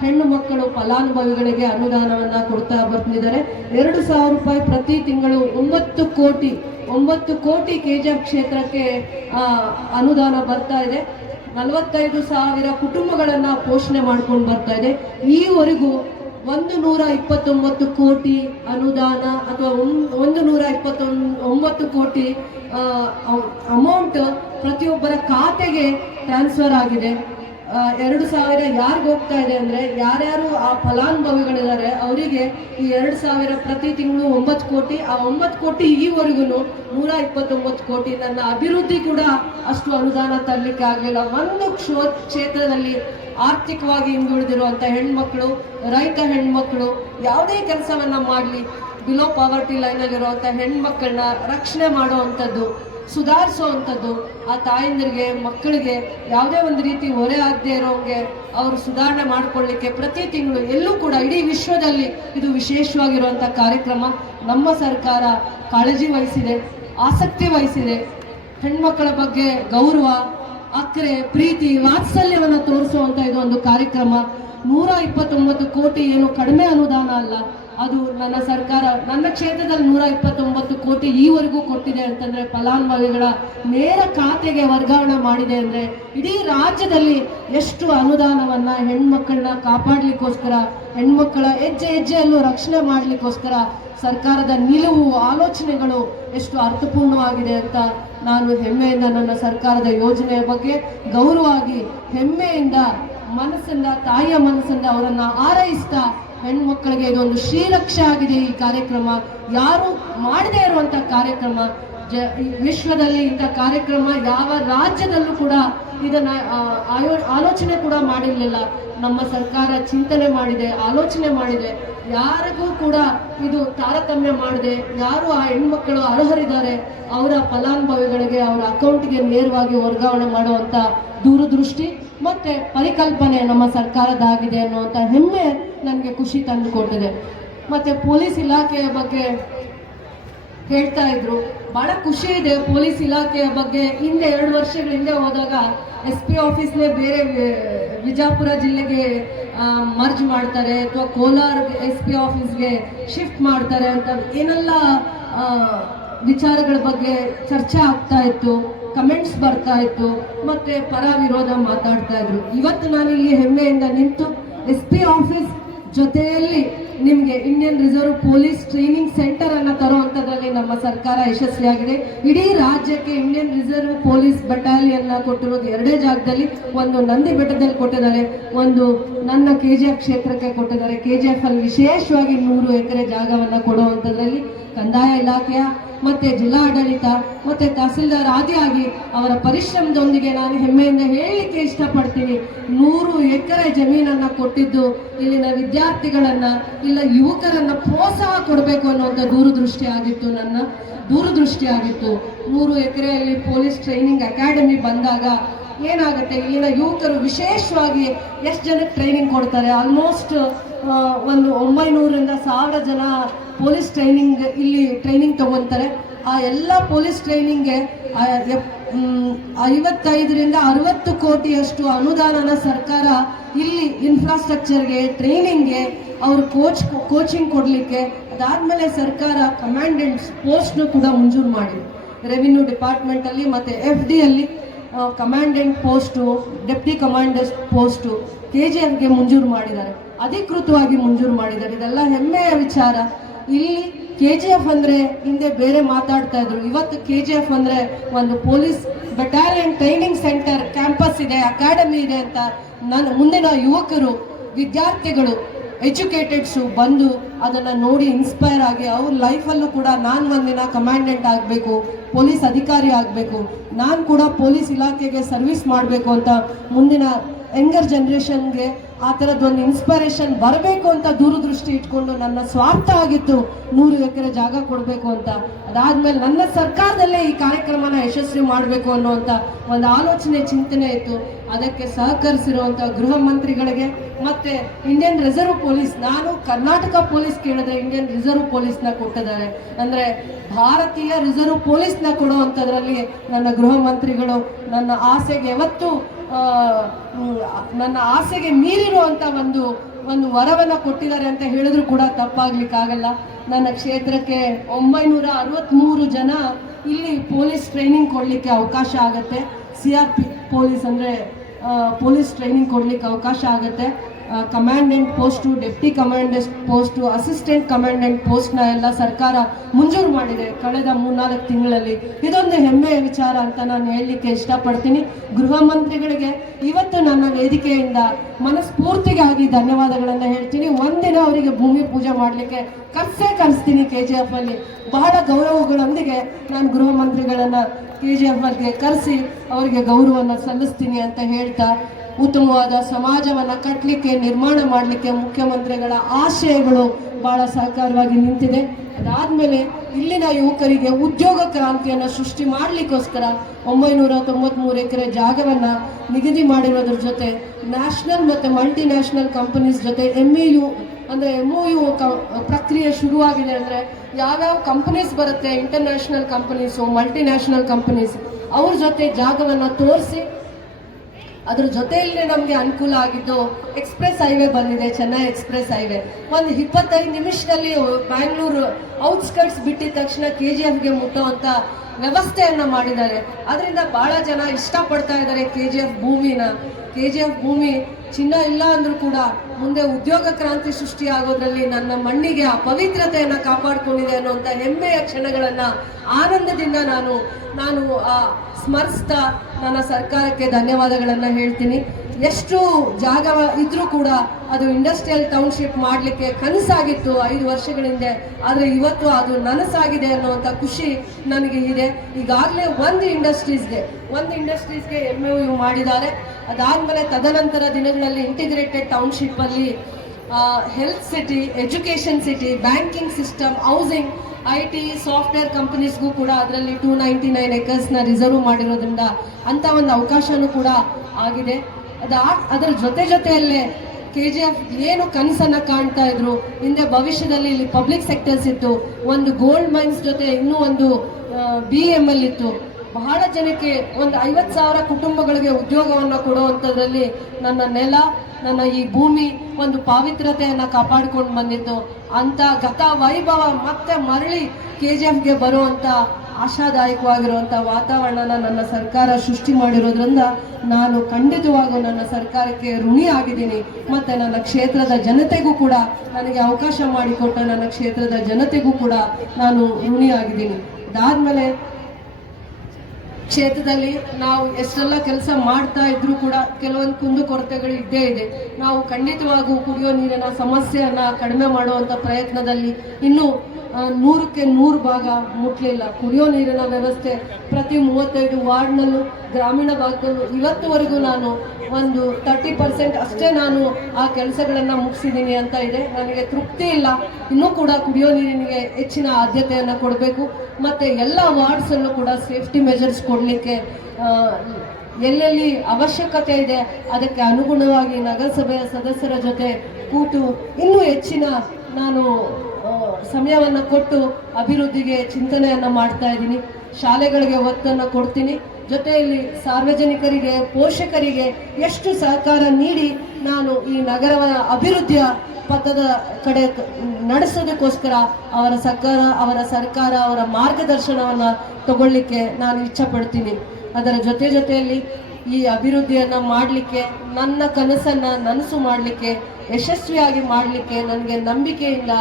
ಹೆಣ್ಣು ಮಕ್ಕಳು ಫಲಾನುಭವಿಗಳಿಗೆ ಅನುದಾನವನ್ನ ಕೊಡ್ತಾ ಬರ್ತಿದ್ದಾರೆ. ಎರಡು ಸಾವಿರ ರೂಪಾಯಿ ಪ್ರತಿ ತಿಂಗಳು ಒಂಬತ್ತು ಕೋಟಿ ಒಂಬತ್ತು ಕೋಟಿ ಕೆಜಿಎಫ್ ಕ್ಷೇತ್ರಕ್ಕೆ ಆ, ಅನುದಾನ ಬರ್ತಾ ಇದೆ. ನಲವತ್ತೈದು ಸಾವಿರ ಕುಟುಂಬಗಳನ್ನ ಪೋಷಣೆ ಮಾಡ್ಕೊಂಡು ಬರ್ತಾ ಇದೆ. ಈವರೆಗೂ ಒಂದು ನೂರ ಇಪ್ಪತ್ತೊಂಬತ್ತು ಕೋಟಿ ಅನುದಾನ ಅಥವಾ ಒಂದ್- ನೂರ ಇಪ್ಪತ್ತೊಂದು ಒಂಬತ್ತು ಕೋಟಿ ಅಮೌಂಟ್ ಪ್ರತಿಯೊಬ್ಬರ ಖಾತೆಗೆ ಟ್ರಾನ್ಸ್ಫರ್ ಆಗಿದೆ. ಎರಡು ಸಾವಿರ ಯಾರಿಗೆ ಹೋಗ್ತಾ ಇದೆ ಅಂದ್ರೆ ಯಾರ್ಯಾರು ಆ ಫಲಾನುಭವಿಗಳಿದ್ದಾರೆ, ಅವರಿಗೆ ಈ ಎರಡು ಸಾವಿರ ಪ್ರತಿ ತಿಂಗಳು ಒಂಬತ್ತು ಕೋಟಿ, ಆ ಒಂಬತ್ತು ಕೋಟಿ ಈವರೆಗೂ ನೂರ ಇಪ್ಪತ್ತೊಂಬತ್ತು ಕೋಟಿ ನನ್ನ ಅಭಿವೃದ್ಧಿ ಕೂಡ ಅಷ್ಟು ಅನುದಾನ ತರಲಿಕ್ಕೆ ಆಗಲಿಲ್ಲ. ಒಂದು ಕ್ಷೋ, ಕ್ಷೇತ್ರದಲ್ಲಿ ಆರ್ಥಿಕವಾಗಿ ಹಿಂದುಳಿದಿರುವಂಥ ಹೆಣ್ಮಕ್ಳು, ರೈತ ಹೆಣ್ಮಕ್ಳು, ಯಾವುದೇ ಕೆಲಸವನ್ನು ಮಾಡಲಿ ಬಿಲೋ ಪಾವರ್ಟಿ ಲೈನಲ್ಲಿರುವಂಥ ಹೆಣ್ಮಕ್ಳನ್ನ ರಕ್ಷಣೆ ಮಾಡುವಂಥದ್ದು ಸುಧಾರಿಸುವಂಥದ್ದು. ಆ ತಾಯಂದಿರಿಗೆ, ಮಕ್ಕಳಿಗೆ ಯಾವುದೇ ಒಂದು ರೀತಿ ಹೊರೆ ಆಗದೆ ಇರೋಂಗೆ ಅವರು ಸುಧಾರಣೆ ಮಾಡಿಕೊಳ್ಳಿಕ್ಕೆ ಪ್ರತಿ ತಿಂಗಳು ಎಲ್ಲೂ ಕೂಡ ಇಡೀ ವಿಶ್ವದಲ್ಲಿ ಇದು ವಿಶೇಷವಾಗಿರುವಂಥ ಕಾರ್ಯಕ್ರಮ. ನಮ್ಮ ಸರ್ಕಾರ ಕಾಳಜಿ ವಹಿಸಿದೆ, ಆಸಕ್ತಿ ವಹಿಸಿದೆ. ಹೆಣ್ಮಕ್ಕಳ ಬಗ್ಗೆ ಗೌರವ, ಅಕ್ಕರೆ, ಪ್ರೀತಿ, ವಾತ್ಸಲ್ಯವನ್ನು ತೋರಿಸುವಂಥ ಇದು ಒಂದು ಕಾರ್ಯಕ್ರಮ. ನೂರ ಇಪ್ಪತ್ತೊಂಬತ್ತು ಕೋಟಿ ಏನು ಕಡಿಮೆ ಅನುದಾನ ಅಲ್ಲ. ಅದು ನನ್ನ ಸರ್ಕಾರ, ನನ್ನ ಕ್ಷೇತ್ರದಲ್ಲಿ ನೂರ ಇಪ್ಪತ್ತೊಂಬತ್ತು ಕೋಟಿ ಈವರೆಗೂ ಕೊಟ್ಟಿದೆ ಅಂತಂದ್ರೆ ಫಲಾನುಭವಿಗಳ ನೇರ ಖಾತೆಗೆ ವರ್ಗಾವಣೆ ಮಾಡಿದೆ ಅಂದ್ರೆ ಇಡೀ ರಾಜ್ಯದಲ್ಲಿ ಎಷ್ಟು ಅನುದಾನವನ್ನ ಹೆಣ್ಮಕ್ಕಳನ್ನ ಕಾಪಾಡ್ಲಿಕ್ಕೋಸ್ಕರ ಹೆಣ್ಮಕ್ಕಳ ಹೆಜ್ಜೆ ಹೆಜ್ಜೆಯಲ್ಲೂ ರಕ್ಷಣೆ ಮಾಡ್ಲಿಕ್ಕೋಸ್ಕರ ಸರ್ಕಾರದ ನಿಲುವು ಆಲೋಚನೆಗಳು ಎಷ್ಟು ಅರ್ಥಪೂರ್ಣವಾಗಿದೆ ಅಂತ ನಾನು ಹೆಮ್ಮೆಯಿಂದ ನನ್ನ ಸರ್ಕಾರದ ಯೋಜನೆಯ ಬಗ್ಗೆ ಗೌರವವಾಗಿ ಹೆಮ್ಮೆಯಿಂದ ಮನಸ್ಸಿಂದ, ತಾಯಿಯ ಮನಸ್ಸಿಂದ ಅವರನ್ನ ಆರೈಸ್ತಾ ಹೆಣ್ಮಕ್ಕಳಿಗೆ ಇದೊಂದು ಶ್ರೀರಕ್ಷೆ ಆಗಿದೆ ಈ ಕಾರ್ಯಕ್ರಮ. ಯಾರು ಮಾಡದೇ ಇರುವಂತ ಕಾರ್ಯಕ್ರಮ, ಜ ವಿಶ್ವದಲ್ಲಿ ಇಂಥ ಕಾರ್ಯಕ್ರಮ ಯಾವ ರಾಜ್ಯದಲ್ಲೂ ಕೂಡ ಇದನ್ನ ಆಯೋ, ಆಲೋಚನೆ ಕೂಡ ಮಾಡಿರಲಿಲ್ಲ. ನಮ್ಮ ಸರ್ಕಾರ ಚಿಂತನೆ ಮಾಡಿದೆ, ಆಲೋಚನೆ ಮಾಡಿದೆ. ಯಾರಿಗೂ ಕೂಡ ಇದು ತಾರತಮ್ಯ ಮಾಡಿದೆ, ಯಾರು ಆ ಹೆಣ್ಮಕ್ಕಳು ಅರ್ಹರಿದ್ದಾರೆ, ಅವರ ಫಲಾನುಭವಿಗಳಿಗೆ ಅವರ ಅಕೌಂಟ್ಗೆ ನೇರವಾಗಿ ವರ್ಗಾವಣೆ ಮಾಡುವಂತ ದೂರದೃಷ್ಟಿ ಮತ್ತೆ ಪರಿಕಲ್ಪನೆ ನಮ್ಮ ಸರ್ಕಾರದಾಗಿದೆ ಅನ್ನುವಂಥ ಹೆಮ್ಮೆ ನನಗೆ ಖುಷಿ ತಂದುಕೊಟ್ಟಿದೆ ಮತ್ತು ಪೊಲೀಸ್ ಇಲಾಖೆಯ ಬಗ್ಗೆ ಹೇಳ್ತಾ ಇದ್ರು. ಬಹಳ ಖುಷಿ ಇದೆ ಪೊಲೀಸ್ ಇಲಾಖೆಯ ಬಗ್ಗೆ. ಹಿಂದೆ ಎರಡು ವರ್ಷಗಳ ಹಿಂದೆ ಹೋದಾಗ ಎಸ್ ಪಿ ಆಫೀಸ್ನೇ ಬೇರೆ ವಿಜಾಪುರ ಜಿಲ್ಲೆಗೆ ಮರ್ಜ್ ಮಾಡ್ತಾರೆ ಅಥವಾ ಕೋಲಾರ ಎಸ್ ಪಿ ಆಫೀಸ್ಗೆ ಶಿಫ್ಟ್ ಮಾಡ್ತಾರೆ ಅಂತ ಏನೆಲ್ಲ ವಿಚಾರಗಳ ಬಗ್ಗೆ ಚರ್ಚೆ ಆಗ್ತಾ ಇತ್ತು, ಕಮೆಂಟ್ಸ್ ಬರ್ತಾ ಇತ್ತು, ಮತ್ತೆ ಪರ ವಿರೋಧ ಮಾತಾಡ್ತಾ ಇದ್ರು. ಇವತ್ತು ನಾನು ಇಲ್ಲಿ ಹೆಮ್ಮೆಯಿಂದ ನಿಂತು ಎಸ್ ಪಿ ಆಫೀಸ್ ಜೊತೆಯಲ್ಲಿ ನಿಮಗೆ Indian reserve police training centre ಅನ್ನು ತರುವಂತದ್ರಲ್ಲಿ ನಮ್ಮ ಸರ್ಕಾರ ಯಶಸ್ವಿಯಾಗಿದೆ. ಇಡೀ ರಾಜ್ಯಕ್ಕೆ ಇಂಡಿಯನ್ ರಿಸರ್ವ್ ಪೊಲೀಸ್ ಬಟಾಲಿಯನ್ನ ಕೊಟ್ಟಿರೋದು ಎರಡೇ ಜಾಗದಲ್ಲಿ ಒಂದು ನಂದಿ ಬೆಟ್ಟದಲ್ಲಿ ಕೊಟ್ಟಿದ್ದಾರೆ, ಒಂದು ನನ್ನ ಕೆ ಜಿ ಎಫ್ ಕ್ಷೇತ್ರಕ್ಕೆ ಕೊಟ್ಟಿದ್ದಾರೆ. ಕೆ ಜಿ ಎಫ್ ಅಲ್ಲಿ ವಿಶೇಷವಾಗಿ ನೂರು ಎಕರೆ ಜಾಗವನ್ನ ಕೊಡುವಂಥದ್ರಲ್ಲಿ ಕಂದಾಯ ಇಲಾಖೆಯ ಮತ್ತೆ ಜಿಲ್ಲಾಡಳಿತ ಮತ್ತೆ ತಹಸೀಲ್ದಾರ್ ಆದಿಯಾಗಿ ಅವರ ಪರಿಶ್ರಮದೊಂದಿಗೆ ನಾನು ಹೆಮ್ಮೆಯಿಂದ ಹೇಳಲಿಕ್ಕೆ ಇಷ್ಟಪಡ್ತೀನಿ. ನೂರು ಎಕರೆ ಜಮೀನನ್ನ ಕೊಟ್ಟಿದ್ದು ಇಲ್ಲಿನ ವಿದ್ಯಾರ್ಥಿಗಳನ್ನು ಇಲ್ಲ ಯುವಕರನ್ನ ಪ್ರೋತ್ಸಾಹ ಕೊಡಬೇಕು ಅನ್ನುವಂಥ ದೂರದೃಷ್ಟಿ ಆಗಿತ್ತು ನನ್ನ. ದೂರದೃಷ್ಟಿ ಆಗಿತ್ತು. ನೂರು ಎಕರೆಯಲ್ಲಿ ಪೊಲೀಸ್ ಟ್ರೈನಿಂಗ್ ಅಕಾಡೆಮಿ ಬಂದಾಗ ಏನಾಗುತ್ತೆ? ಇಲ್ಲಿನ ಯುವಕರು ವಿಶೇಷವಾಗಿ ಎಷ್ಟು ಜನಕ್ಕೆ ಟ್ರೈನಿಂಗ್ ಕೊಡ್ತಾರೆ? ಆಲ್ಮೋಸ್ಟ್ ಒಂದು ಒಂಬೈನೂರರಿಂದ ಸಾವಿರ ಜನ ಪೊಲೀಸ್ ಟ್ರೈನಿಂಗ್ ಇಲ್ಲಿ ಟ್ರೈನಿಂಗ್ ತಗೊಂತಾರೆ ಆ ಎಲ್ಲ ಪೊಲೀಸ್ ಟ್ರೈನಿಂಗ್ಗೆ ಐವತ್ತೈದರಿಂದ ಅರವತ್ತು ಕೋಟಿಯಷ್ಟು ಅನುದಾನನ ಸರ್ಕಾರ ಇಲ್ಲಿ ಇನ್ಫ್ರಾಸ್ಟ್ರಕ್ಚರ್ಗೆ ಟ್ರೈನಿಂಗ್ಗೆ ಅವರು ಕೋಚ್ ಕೋಚಿಂಗ್ ಕೊಡಲಿಕ್ಕೆ, ಅದಾದಮೇಲೆ ಸರ್ಕಾರ ಕಮಾಂಡೆಂಟ್ಸ್ ಪೋಸ್ಟ್ನು ಕೂಡ ಮಂಜೂರು ಮಾಡಿದೆ. ರೆವಿನ್ಯೂ ಡಿಪಾರ್ಟ್ಮೆಂಟಲ್ಲಿ ಮತ್ತು F ಡಿಯಲ್ಲಿ commandant post deputy commander post K G ಎಫ್ಗೆ ಮಂಜೂರು ಮಾಡಿದ್ದಾರೆ. ಅಧಿಕೃತವಾಗಿ ಮಂಜೂರು ಮಾಡಿದ್ದಾರೆ. ಇದೆಲ್ಲ ಹೆಮ್ಮೆಯ ವಿಚಾರ. ಇಲ್ಲಿ ಕೆ ಜಿ ಎಫ್ ಅಂದರೆ ಹಿಂದೆ ಬೇರೆ ಮಾತಾಡ್ತಾ ಇದ್ರು. ಇವತ್ತು ಕೆ ಜಿ ಎಫ್ ಅಂದರೆ ಒಂದು police battalion training centre campus ಇದೆ ಅಕಾಡೆಮಿ ಇದೆ ಅಂತ ನನ್ನ ಮುಂದಿನ ಯುವಕರು, ವಿದ್ಯಾರ್ಥಿಗಳು ಎಜುಕೇಟೆಡ್ಸು ಬಂದು ಅದನ್ನು ನೋಡಿ ಇನ್ಸ್ಪೈರ್ ಆಗಿ ಅವ್ರ ಲೈಫಲ್ಲೂ ಕೂಡ ನಾನು ಒಂದಿನ ಕಮಾಂಡೆಂಟ್ ಆಗಬೇಕು, ಪೊಲೀಸ್ ಅಧಿಕಾರಿ ಆಗಬೇಕು. ನಾನು ಕೂಡ ಪೊಲೀಸ್ ಇಲಾಖೆಗೆ ಸರ್ವಿಸ್ ಮಾಡಬೇಕು ಅಂತ ಮುಂದಿನ ಯಂಗರ್ ಜನ್ರೇಷನ್ಗೆ ಆ ಥರದ್ದೊಂದು ಇನ್ಸ್ಪಿರೇಷನ್ ಬರಬೇಕು ಅಂತ ದೂರದೃಷ್ಟಿ ಇಟ್ಕೊಂಡು ನನ್ನ ಸ್ವಾರ್ಥ ಆಗಿತ್ತು ನೂರು ಎಕರೆ ಜಾಗ ಕೊಡಬೇಕು ಅಂತ. ಅದಾದ್ಮೇಲೆ ನನ್ನ ಸರ್ಕಾರದಲ್ಲೇ ಈ ಕಾರ್ಯಕ್ರಮನ ಯಶಸ್ವಿ ಮಾಡಬೇಕು ಅನ್ನುವಂಥ ಒಂದು ಆಲೋಚನೆ, ಚಿಂತನೆ ಇತ್ತು. ಅದಕ್ಕೆ ಸಹಕರಿಸಿರುವಂಥ ಗೃಹ ಮಂತ್ರಿಗಳಿಗೆ ಮತ್ತೆ ಇಂಡಿಯನ್ ರಿಸರ್ವ್ ಪೊಲೀಸ್ ನಾನು ಕರ್ನಾಟಕ ಪೊಲೀಸ್ ಕೇಳಿದ್ರೆ ಇಂಡಿಯನ್ ರಿಸರ್ವ್ ಪೊಲೀಸ್ನ ಕೊಟ್ಟಿದ್ದಾರೆ. ಅಂದರೆ ಭಾರತೀಯ ರಿಸರ್ವ್ ಪೊಲೀಸ್ನ ಕೊಡುವಂಥದ್ರಲ್ಲಿ ನನ್ನ ಗೃಹ ಮಂತ್ರಿಗಳು ನನ್ನ ಆಸೆಗೆ ಯಾವತ್ತೂ ನನ್ನ ಆಸೆಗೆ ಮೀರಿರುವಂತ ಒಂದು ಒಂದು ವರವನ್ನ ಕೊಟ್ಟಿದ್ದಾರೆ ಅಂತ ಹೇಳಿದ್ರು ಕೂಡ ತಪ್ಪಾಗ್ಲಿಕ್ಕಾಗಲ್ಲ. ನನ್ನ ಕ್ಷೇತ್ರಕ್ಕೆ ಒಂಬೈನೂರ ಅರವತ್ತ್ಮೂರು ಜನ ಇಲ್ಲಿ ಪೊಲೀಸ್ ಟ್ರೈನಿಂಗ್ ಕೊಡಲಿಕ್ಕೆ ಅವಕಾಶ ಆಗುತ್ತೆ. ಸಿ ಆರ್ ಪಿ ಪೊಲೀಸ್ ಅಂದರೆ ಪೊಲೀಸ್ ಟ್ರೈನಿಂಗ್ ಕೊಡ್ಲಿಕ್ಕೆ ಅವಕಾಶ ಆಗುತ್ತೆ. Commandant post deputy commandant post assistant commandant ಪೋಸ್ಟ್ನ ಎಲ್ಲ ಸರ್ಕಾರ ಮಂಜೂರು ಮಾಡಿದೆ ಕಳೆದ ಮೂರ್ನಾಲ್ಕು ತಿಂಗಳಲ್ಲಿ. ಇದೊಂದು ಹೆಮ್ಮೆಯ ವಿಚಾರ ಅಂತ ನಾನು ಹೇಳಲಿಕ್ಕೆ ಇಷ್ಟಪಡ್ತೀನಿ. ಗೃಹ ಮಂತ್ರಿಗಳಿಗೆ ಇವತ್ತು ನನ್ನ ವೇದಿಕೆಯಿಂದ ಮನಸ್ಫೂರ್ತಿಗಾಗಿ ಧನ್ಯವಾದಗಳನ್ನು ಹೇಳ್ತೀನಿ. ಒಂದಿನ ಅವರಿಗೆ ಭೂಮಿ ಪೂಜೆ ಮಾಡಲಿಕ್ಕೆ ಕರ್ಸೇ ಕರೆಸ್ತೀನಿ ಕೆ ಜಿ ಎಫ್ ಅಲ್ಲಿ. ಬಹಳ ಗೌರವಗಳೊಂದಿಗೆ ನಾನು ಗೃಹ ಮಂತ್ರಿಗಳನ್ನು ಕೆ ಜಿ ಎಫ್ ಅಲ್ಲಿಗೆ ಕರೆಸಿ ಅವರಿಗೆ ಗೌರವವನ್ನು ಸಲ್ಲಿಸ್ತೀನಿ ಅಂತ ಹೇಳ್ತಾ ಉತ್ತಮವಾದ ಸಮಾಜವನ್ನು ಕಟ್ಟಲಿಕ್ಕೆ ನಿರ್ಮಾಣ ಮಾಡಲಿಕ್ಕೆ ಮುಖ್ಯಮಂತ್ರಿಗಳ ಆಶಯಗಳು ಬಹಳ ಸಹಕಾರವಾಗಿ ನಿಂತಿದೆ. ಅದಾದಮೇಲೆ ಇಲ್ಲಿನ ಯುವಕರಿಗೆ ಉದ್ಯೋಗ ಕ್ರಾಂತಿಯನ್ನು ಸೃಷ್ಟಿ ಮಾಡಲಿಕ್ಕೋಸ್ಕರ ಒಂಬೈನೂರ ತೊಂಬತ್ಮೂರು ಎಕರೆ ಜಾಗವನ್ನು ನಿಗದಿ ಮಾಡಿರೋದ್ರ ಜೊತೆ ನ್ಯಾಷನಲ್ ಮತ್ತು ಮಲ್ಟಿ ನ್ಯಾಷನಲ್ ಕಂಪನೀಸ್ ಜೊತೆ ಎಂ ಎ ಯು ಅಂದರೆ ಎಂ ಒ ಯು ಕ, ಪ್ರಕ್ರಿಯೆ ಶುರುವಾಗಿದೆ ಅಂದರೆ ಯಾವ್ಯಾವ ಕಂಪನೀಸ್ ಬರುತ್ತೆ international companies multi national companies, ಅವ್ರ ಜೊತೆ ಜಾಗವನ್ನು ತೋರಿಸಿ ಅದ್ರ ಜೊತೆಯಲ್ಲಿ ನಮಗೆ ಅನುಕೂಲ ಆಗಿದ್ದು ಎಕ್ಸ್ಪ್ರೆಸ್ ಹೈವೇ ಬಂದಿದೆ, ಚೆನ್ನೈ ಎಕ್ಸ್ಪ್ರೆಸ್ ಹೈವೇ. ಒಂದು ಇಪ್ಪತ್ತೈದು ನಿಮಿಷದಲ್ಲಿ ಬ್ಯಾಂಗ್ಳೂರು ಔಟ್ಸ್ಕರ್ಟ್ಸ್ ಬಿಟ್ಟಿದ ತಕ್ಷಣ ಕೆ ಜಿ ಎಫ್ಗೆ ಮುಟ್ಟುವಂಥ ವ್ಯವಸ್ಥೆಯನ್ನ ಮಾಡಿದ್ದಾರೆ. ಅದರಿಂದ ಬಹಳ ಜನ ಇಷ್ಟಪಡ್ತಾ ಇದ್ದಾರೆ ಕೆ ಜಿ ಎಫ್ ಭೂಮಿನ. ಕೆ ಜಿ ಎಫ್ ಭೂಮಿ ಚಿನ್ನ ಇಲ್ಲ ಅಂದ್ರೂ ಕೂಡ ಮುಂದೆ ಉದ್ಯೋಗ ಕ್ರಾಂತಿ ಸೃಷ್ಟಿ ಆಗೋದ್ರಲ್ಲಿ ನನ್ನ ಮಣ್ಣಿಗೆ ಆ ಪವಿತ್ರತೆಯನ್ನು ಕಾಪಾಡಿಕೊಂಡಿದೆ ಅನ್ನುವಂಥ ಹೆಮ್ಮೆಯ ಕ್ಷಣಗಳನ್ನು ಆನಂದದಿಂದ ನಾನು ನಾನು, ಆ, ಸ್ಮರಿಸ್ತಾ ನನ್ನ ಸರ್ಕಾರಕ್ಕೆ ಧನ್ಯವಾದಗಳನ್ನು ಹೇಳ್ತೀನಿ. ಎಷ್ಟು ಜಾಗ ಇದ್ರೂ ಕೂಡ ಅದು ಇಂಡಸ್ಟ್ರಿಯಲ್ ಟೌನ್ಶಿಪ್ ಮಾಡಲಿಕ್ಕೆ ಕನಸಾಗಿತ್ತು ಐದು ವರ್ಷಗಳ ಹಿಂದೆ ಆದರೆ ಇವತ್ತು ಅದು ನನಸಾಗಿದೆ ಅನ್ನುವಂಥ ಖುಷಿ ನನಗೆ ಇದೆ. ಈಗಾಗಲೇ ಒಂದು ಇಂಡಸ್ಟ್ರೀಸ್ಗೆ ಒಂದು ಇಂಡಸ್ಟ್ರೀಸ್ಗೆ ಎಂ ಯು ಮಾಡಿದ್ದಾರೆ. ಅದಾದಮೇಲೆ ತದನಂತರ ದಿನಗಳಲ್ಲಿ integrated ಟೌನ್ಶಿಪ್ಪಲ್ಲಿ health city education city banking system housing I T software ಕಂಪನೀಸ್ಗೂ ಕೂಡ ಅದರಲ್ಲಿ ಟೂ ನೈಂಟಿ ನೈನ್ ಎಕರ್ಸ್ನ ರಿಸರ್ವ್ ಮಾಡಿರೋದ್ರಿಂದ ಅಂಥ ಒಂದು ಅವಕಾಶವೂ ಕೂಡ ಆಗಿದೆ. ಅದಾ ಅದರ ಜೊತೆ ಜೊತೆಯಲ್ಲೇ ಕೆ ಜಿ ಎಫ್ ಏನು ಕನಸನ್ನು ಕಾಣ್ತಾ ಇದ್ರು. ಹಿಂದೆ ಭವಿಷ್ಯದಲ್ಲಿ ಇಲ್ಲಿ ಪಬ್ಲಿಕ್ ಸೆಕ್ಟರ್ಸ್ ಇತ್ತು. ಒಂದು ಗೋಲ್ಡ್ ಮೈನ್ಸ್ ಜೊತೆ ಇನ್ನೂ ಒಂದು ಬಿ ಎಂ ಎಲ್ ಇತ್ತು. ಬಹಳ ಜನಕ್ಕೆ ಒಂದು ಐವತ್ತು ಸಾವಿರ ಕುಟುಂಬಗಳಿಗೆ ಉದ್ಯೋಗವನ್ನು ಕೊಡುವಂಥದ್ರಲ್ಲಿ ನನ್ನ ನೆಲ, ನನ್ನ ಈ ಭೂಮಿ ಒಂದು ಪಾವಿತ್ರತೆಯನ್ನು ಕಾಪಾಡಿಕೊಂಡು ಬಂದಿತ್ತು. ಅಂತ ಗತ ವೈಭವ ಮತ್ತೆ ಮರಳಿ ಕೆ ಜಿ ಎಫ್ಗೆ ಬರುವಂಥ ಆಶಾದಾಯಕವಾಗಿರುವಂಥ ವಾತಾವರಣನ ನನ್ನ ಸರ್ಕಾರ ಸೃಷ್ಟಿ ಮಾಡಿರೋದ್ರಿಂದ ನಾನು ಖಂಡಿತವಾಗೂ ನನ್ನ ಸರ್ಕಾರಕ್ಕೆ ಋಣಿ ಆಗಿದ್ದೀನಿ. ಮತ್ತು ನನ್ನ ಕ್ಷೇತ್ರದ ಜನತೆಗೂ ಕೂಡ ನನಗೆ ಅವಕಾಶ ಮಾಡಿಕೊಟ್ಟ ನನ್ನ ಕ್ಷೇತ್ರದ ಜನತೆಗೂ ಕೂಡ ನಾನು ಋಣಿ ಆಗಿದ್ದೀನಿ. ಅದಾದಮೇಲೆ ಕ್ಷೇತ್ರದಲ್ಲಿ ನಾವು ಎಷ್ಟೆಲ್ಲ ಕೆಲಸ ಮಾಡ್ತಾ ಇದ್ರೂ ಕೂಡ ಕೆಲವೊಂದು ಕುಂದುಕೊರತೆಗಳು ಇದ್ದೇ ಇದೆ. ನಾವು ಖಂಡಿತವಾಗೂ ಕುಡಿಯೋ ನೀರಿನ ಸಮಸ್ಯೆಯನ್ನು ಕಡಿಮೆ ಮಾಡುವಂಥ ಪ್ರಯತ್ನದಲ್ಲಿ ಇನ್ನೂ ನೂರಕ್ಕೆ ನೂರು ಭಾಗ ಮುಟ್ಲಿಲ್ಲ. ಕುಡಿಯೋ ನೀರಿನ ವ್ಯವಸ್ಥೆ ಪ್ರತಿ ಮೂವತ್ತೈದು ವಾರ್ಡ್ನಲ್ಲೂ, ಗ್ರಾಮೀಣ ಭಾಗದಲ್ಲೂ ಇವತ್ತುವರೆಗೂ ನಾನು ಒಂದು ತರ್ಟಿ ಪರ್ಸೆಂಟ್ ಅಷ್ಟೇ ನಾನು ಆ ಕೆಲಸಗಳನ್ನು ಮುಗಿಸಿದ್ದೀನಿ ಅಂತ ಇದೆ. ನನಗೆ ತೃಪ್ತಿ ಇಲ್ಲ. ಇನ್ನೂ ಕೂಡ ಕುಡಿಯೋ ನೀರಿನಿಗೆ ಹೆಚ್ಚಿನ ಆದ್ಯತೆಯನ್ನು ಕೊಡಬೇಕು. ಮತ್ತು ಎಲ್ಲ ವಾರ್ಡ್ಸಲ್ಲೂ ಕೂಡ ಸೇಫ್ಟಿ ಮೆಜರ್ಸ್ ಕೊಡಲಿಕ್ಕೆ ಎಲ್ಲೆಲ್ಲಿ ಅವಶ್ಯಕತೆ ಇದೆ, ಅದಕ್ಕೆ ಅನುಗುಣವಾಗಿ ನಗರಸಭೆಯ ಸದಸ್ಯರ ಜೊತೆ ಕೂತು ಇನ್ನೂ ಹೆಚ್ಚಿನ ನಾನು ಸಮಯವನ್ನು ಕೊಟ್ಟು ಅಭಿವೃದ್ಧಿಗೆ ಚಿಂತನೆಯನ್ನು ಮಾಡ್ತಾ ಇದ್ದೀನಿ. ಶಾಲೆಗಳಿಗೆ ಒತ್ತನ್ನು ಕೊಡ್ತೀನಿ. ಜೊತೆಯಲ್ಲಿ ಸಾರ್ವಜನಿಕರಿಗೆ, ಪೋಷಕರಿಗೆ ಎಷ್ಟು ಸಹಕಾರ ನೀಡಿ ನಾನು ಈ ನಗರದ ಅಭಿವೃದ್ಧಿಯ ಪಥದ ಕಡೆ ನಡೆಸೋದಕ್ಕೋಸ್ಕರ ಅವರ ಸರ್ಕಾರ ಅವರ ಸರ್ಕಾರ, ಅವರ ಮಾರ್ಗದರ್ಶನವನ್ನು ತಗೊಳ್ಳಿಕ್ಕೆ ನಾನು ಇಚ್ಛಪಡ್ತೀನಿ. ಅದರ ಜೊತೆ ಜೊತೆಯಲ್ಲಿ ಈ ಅಭಿವೃದ್ಧಿಯನ್ನು ಮಾಡಲಿಕ್ಕೆ, ನನ್ನ ಕನಸನ್ನು ನನಸು ಮಾಡಲಿಕ್ಕೆ, ಯಶಸ್ವಿಯಾಗಿ ಮಾಡಲಿಕ್ಕೆ ನನಗೆ ನಂಬಿಕೆಯಿಂದ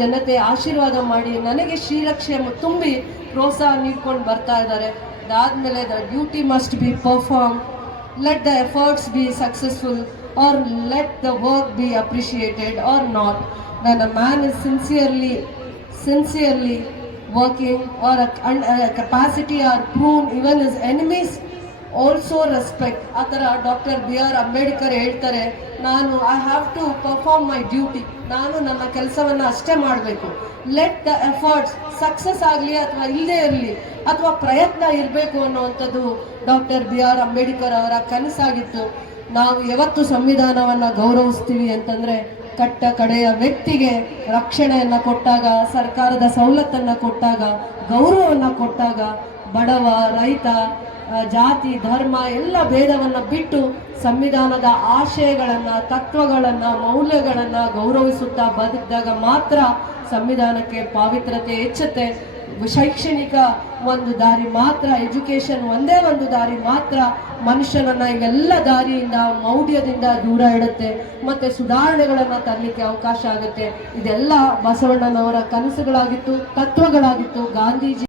ಜನತೆ ಆಶೀರ್ವಾದ ಮಾಡಿ, ನನಗೆ ಶ್ರೀರಕ್ಷೆಯನ್ನು ತುಂಬಿ ಪ್ರೋತ್ಸಾಹ ನೀಡ್ಕೊಂಡು ಬರ್ತಾ ಇದ್ದಾರೆ. ಅದಾದಮೇಲೆ the duty must be perform let the efforts be successful or let the work be appreciated or not ನನ್ನ man is sincerely sincerely sincerely working or a, prune even his enemies also respect ಆ ಥರ doctor B R Ambedkar ಹೇಳ್ತಾರೆ ನಾನು I have to perform my duty ನಾನು ನನ್ನ ಕೆಲಸವನ್ನು ಅಷ್ಟೇ ಮಾಡಬೇಕು. ಲೆಟ್ ದ ಎಫರ್ಟ್ಸ್ ಸಕ್ಸಸ್ ಆಗಲಿ ಅಥವಾ ಇಲ್ಲದೇ ಇರಲಿ ಅಥವಾ ಪ್ರಯತ್ನ ಇರಬೇಕು ಅನ್ನುವಂಥದ್ದು ಡಾಕ್ಟರ್ ಬಿ ಆರ್ ಅಂಬೇಡ್ಕರ್ ಅವರ ಕನಸಾಗಿತ್ತು. ನಾವು ಯಾವತ್ತು ಸಂವಿಧಾನವನ್ನು ಗೌರವಿಸ್ತೀವಿ ಅಂತಂದರೆ ಕಟ್ಟ ಕಡೆಯ ವ್ಯಕ್ತಿಗೆ ರಕ್ಷಣೆಯನ್ನು ಕೊಟ್ಟಾಗ, ಸರ್ಕಾರದ ಸವಲತ್ತನ್ನು ಕೊಟ್ಟಾಗ, ಗೌರವವನ್ನು ಕೊಟ್ಟಾಗ ಬಡವ, ರೈತ ಜಾತಿ, ಧರ್ಮ ಎಲ್ಲ ಭೇದವನ್ನು ಬಿಟ್ಟು ಸಂವಿಧಾನದ ಆಶಯಗಳನ್ನು, ತತ್ವಗಳನ್ನು, ಮೌಲ್ಯಗಳನ್ನು ಗೌರವಿಸುತ್ತಾ ಬದುಕಿದಾಗ ಮಾತ್ರ ಸಂವಿಧಾನಕ್ಕೆ ಪಾವಿತ್ರತೆ ಹೆಚ್ಚುತ್ತೆ. ಶೈಕ್ಷಣಿಕ ಒಂದು ದಾರಿ ಮಾತ್ರ ಎಜುಕೇಶನ್ ಒಂದೇ ಒಂದು ದಾರಿ ಮಾತ್ರ ಮನುಷ್ಯನನ್ನ ಎಲ್ಲ ದಾರಿಯಿಂದ, ಮೌಢ್ಯದಿಂದ ದೂರ ಇಡುತ್ತೆ. ಮತ್ತೆ ಸುಧಾರಣೆಗಳನ್ನ ತರಲಿಕ್ಕೆ ಅವಕಾಶ ಆಗುತ್ತೆ. ಇದೆಲ್ಲ ಬಸವಣ್ಣನವರ ಕನಸುಗಳಾಗಿತ್ತು, ತತ್ವಗಳಾಗಿತ್ತು, ಗಾಂಧೀಜಿ